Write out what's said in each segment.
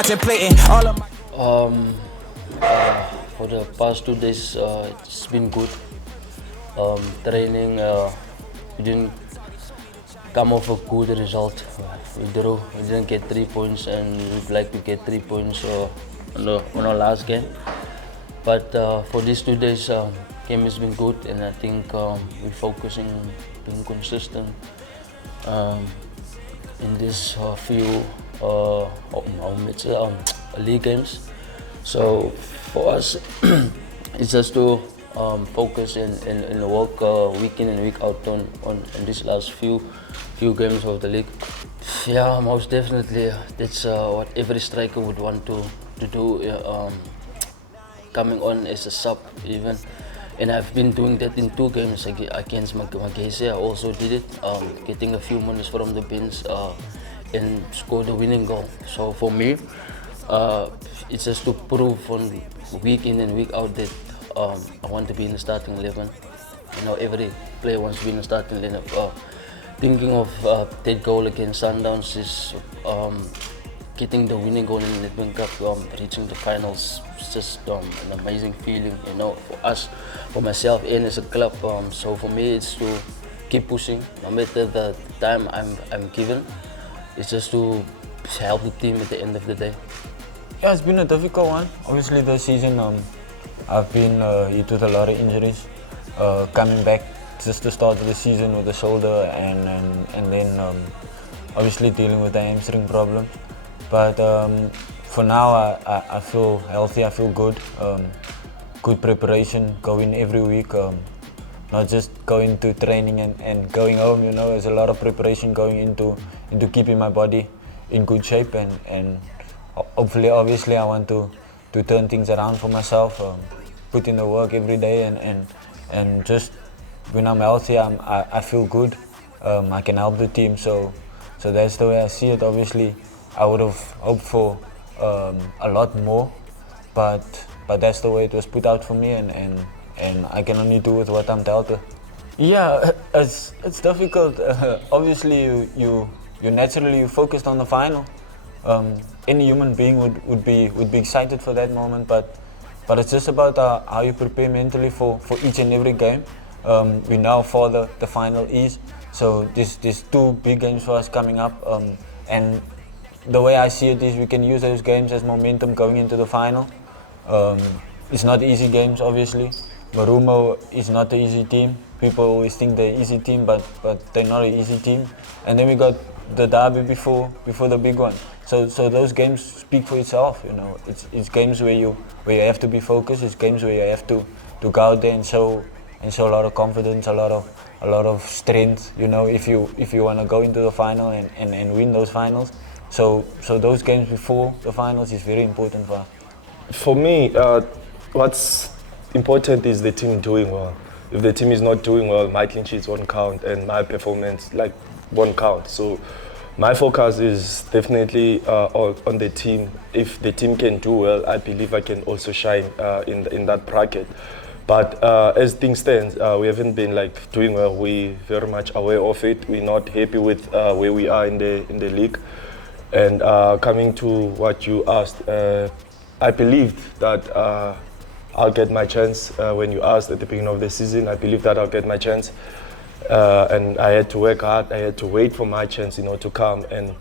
contemplating all of my. For the past 2 days, it's been good. Training, we didn't come off a good result. We drew. We didn't get 3 points, and we'd like to get 3 points on our last game. But for these 2 days, game has been good, and I think we're focusing on being consistent in these few league games. So for us, it's just to focus and work week in and week out on these last few games of the league. Yeah, most definitely. That's what every striker would want to do. Coming on as a sub even, and I've been doing that in 2 games against Kaizer. I also did it, getting a few minutes from the bench and score the winning goal. So for me, it's just to prove on week in and week out that I want to be in the starting 11. You know, every player wants to be in the starting lineup. Thinking of that goal against Sundowns is getting the winning goal in the Nedbank Cup, reaching the finals. It's just an amazing feeling, you know, for us, for myself, and as a club. So for me, it's to keep pushing, no matter the time I'm given. It's just to help the team at the end of the day. Yeah, it's been a difficult one. Obviously, this season I've been hit with a lot of injuries. Coming back just to start of the season with the shoulder, and then obviously dealing with the hamstring problem. But for now, I feel healthy. I feel good. Good preparation, going every week. Not just going to training and going home. You know, there's a lot of preparation going into keeping my body in good shape, and hopefully, obviously, I want to turn things around for myself. Put in the work every day, and just when I'm healthy, I feel good. I can help the team. So that's the way I see it. Obviously, I would have hoped for a lot more, but that's the way it was put out for me, and I can only do with what I'm dealt with. Yeah, it's difficult. Obviously, you naturally focused on the final. Any human being would be excited for that moment, but it's just about how you prepare mentally for each and every game. We know how far the final is, so there's 2 big games for us coming up, and the way I see it is we can use those games as momentum going into the final. It's not easy games, obviously. Marumo is not an easy team. People always think they're an easy team, but they're not an easy team. And then we got the derby before the big one. So those games speak for itself. You know, it's games where you have to be focused. It's games where you have to go out there and show a lot of confidence, a lot of strength. You know, if you want to go into the final and win those finals. So those games before the finals is very important for us. For me, what's important is the team doing well. If the team is not doing well, my clean sheets won't count, and my performance won't count. So my focus is definitely on the team. If the team can do well, I believe I can also shine in that bracket. But as things stand, we haven't been doing well. We're very much aware of it. We're not happy with where we are in the league. And coming to what you asked, I believed that I'll get my chance. When you asked at the beginning of the season, I believed that I'll get my chance. And I had to work hard. I had to wait for my chance, to come. And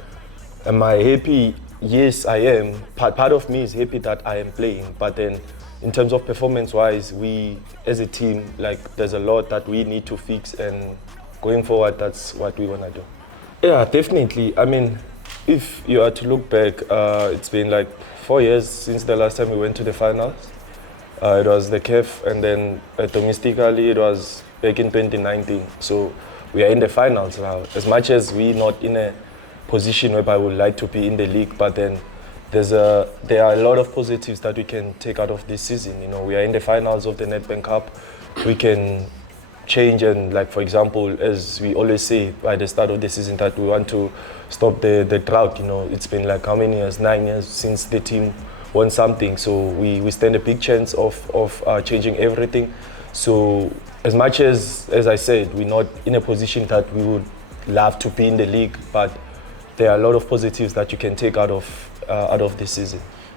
am I happy? Yes, I am. Part of me is happy that I am playing. But then, in terms of performance-wise, we as a team, there's a lot that we need to fix. And going forward, that's what we want to do. Yeah, definitely. I mean, if you are to look back, it's been 4 years since the last time we went to the finals. It was the CHIEFS, and then domestically it was back in 2019. So we are in the finals now. As much as we're not in a position whereby we would like to be in the league, but then there are a lot of positives that we can take out of this season. We are in the finals of the Nedbank Cup. We can change, and for example, as we always say by the start of the season, that we want to stop the drought. It's been how many years? 9 years since the team won something. So we stand a big chance of changing everything. So as much as I said, we're not in a position that we would love to be in the league, but there are a lot of positives that you can take out of this season.